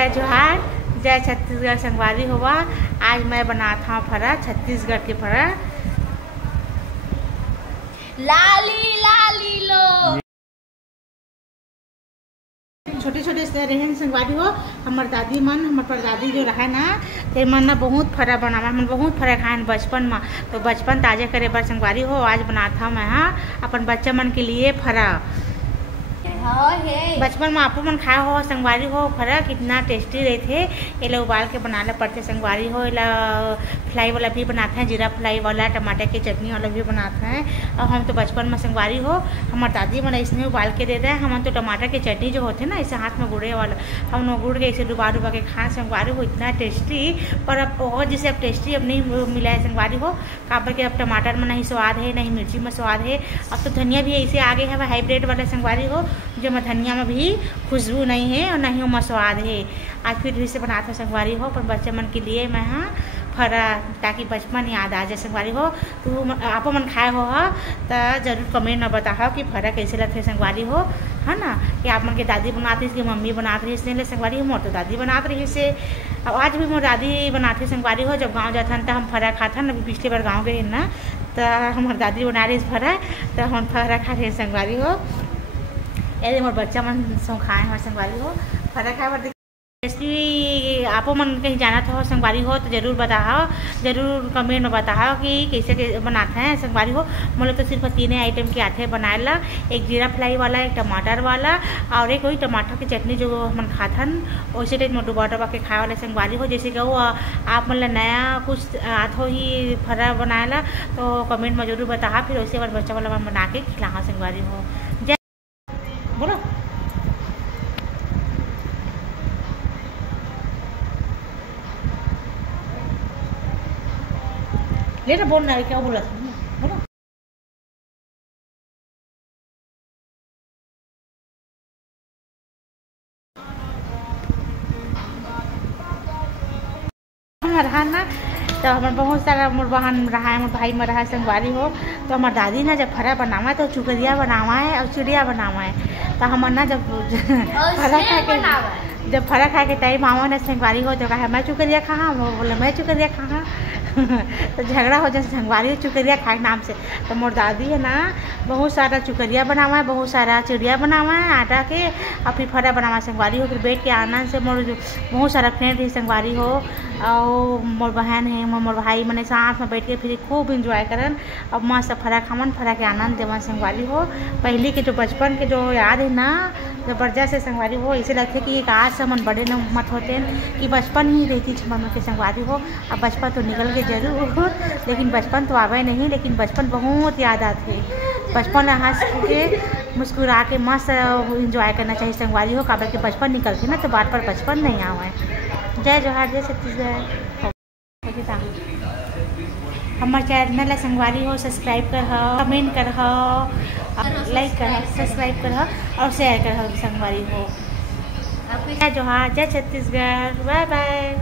जय जोहार, जय छत्तीसगढ़ संगवारी हुआ। आज मैं बनाता हूँ फरा, छत्तीसगढ़ के फरा। लाली लाली लो छोटे छोटे से रहन संगवारी हो। हमार दादी मन, हमार परदादी जो रहा ना, ते मन ना बहुत फरा बनावा, हम बहुत फरा खाए बचपन में। तो बचपन ताजा करे बर संगवारी हो आज बनाता हूँ मैं अपन बच्चा मन के लिए फरा। बचपन में आपो मन खाए हो संगवारी हो फरा, कितना टेस्टी रहते। ये उबाल के बनाना पड़ते संगवारी हो। ये फ्राई वाला भी बनाते हैं, जीरा फ्राई वाला, टमाटर की चटनी वाला भी बनाते हैं। और हम तो बचपन में संगवारी हो हमारे दादी मन इसमें उबाल के देते हैं। हम तो टमाटर की चटनी जो होते हैं ना, इसे हाथ में गुड़े वाला, हम लोग गुड़ के इसे डुबा डुबा के खाएं संगवारी हो, इतना टेस्टी। पर अब बहुत जैसे अब टेस्टी अब नहीं मिला है संगवारी हो, काबर के अब टमाटर में नहीं स्वाद है, नहीं मिर्ची में स्वाद है। अब तो धनिया भी ऐसे आगे है हाइब्रिड वाला संगवारी हो, जो में धनिया में भी खुशबू नहीं है और नहीं में स्वाद है। आज फिर से बनाता संगवारी हो पर बच्चे मन के लिए मैं फरा, ताकि बचपन याद आ जाए संगवारी हो। तो आप मन खाए हो तो जरूर कमेंट में बताओ कि फरा कैसे लगते संगवारी हो, है ना। कि आप मन के दादी बनाती इसकी मम्मी बनाती रही इसलिए संगवारी हो, मोर तो दादी बनाती रही से। अब आज भी मोर दादी बनाती संगवारी हो। जब गाँव जाते हैं तो हम फरा खाते हैं। अभी पिछले बार गाँव गए ना, तो हमारी दादी बना रही फरा, तो हम फरा खा रहे संगवारी हो। अरे मोर बच्चा मन सो खाए हमारे संगवारी हो फरा खाए बर। टेस्टी आपो मन कहीं जाना था हो संगवारी हो तो ज़रूर बताओ, ज़रूर कमेंट में बताओ कि कैसे बनाते हैं संगवारी हो। मतलब तो सिर्फ 3 आइटम के आते हैं बनाए ला, एक जीरा फ्राई वाला, एक टमाटर वाला और एक वही टमाटर की चटनी जो हम खाथन वैसे टाइप में डुबा डुबा के खाए वाले संगवारी हो। जैसे कि आप मतलब नया कुछ आथो ही फरा बनाए ला तो कमेंट में जरूर बताओ, फिर वैसे बार बच्चा वाला बना के खिलाओ संगवारी हो। जय बोलो ले ना, बोल ना क्या बोला था, बोलो। रहा ना तो हमारे बहुत सारा मोर बहन रहा है, मोर भाई में रहा संगवारी हो। तो हमारी दादी ना जब फरा बनावा है तो चुकरिया बनावा है और चिड़िया बनावा है। तो हम ना जब फरा खा के टाइम आवा ना संगवारी हो, तो कहा मैं चुकरिया खा, वो बोले मैं चुकरिया खा। तो झगड़ा हो जाए संगवारी चुकरिया खाए नाम से। तो मोर दादी है ना बहुत सारा चुकरिया बनावा है, बहुत सारा चिड़िया बनावा है आटा के, और फिर फरा बनावा संगवारी हो। फिर बैठ के आनंद से मोर बहुत सारा फ्रेंड है संगवारी हो, और मोर बहन है, मोर भाई मैंने साथ में बैठ के फिर खूब इंजॉय करन। अब मस्त फरा खावन, फरा के आनंद देवन संगवारी हो। पहले के जो बचपन के जो याद है ना जबरदस्त है संगवारी हो। ऐसे लगते है कि एक आज से मन बड़े न मत होते कि बचपन ही रहती मन के संगवारी हो। अब बचपन तो निकल के जरूर, लेकिन बचपन तो आवे नहीं, लेकिन बचपन बहुत याद आते। बचपन हंस के मुस्कुरा के मस्त इंजॉय करना चाहिए संगवारी हो, काबर के बचपन निकलते ना तो बात पर बचपन नहीं आवे। जय जोहार, जय छत्तीसगढ़। हमारे चैनल संगवारी हो सब्सक्राइब कर, कमेंट कर, लाइक कर, सब्सक्राइब कर और शेयर कर संगवारी हो। जय जोहार, जय छत्तीसगढ़, बाय बाय।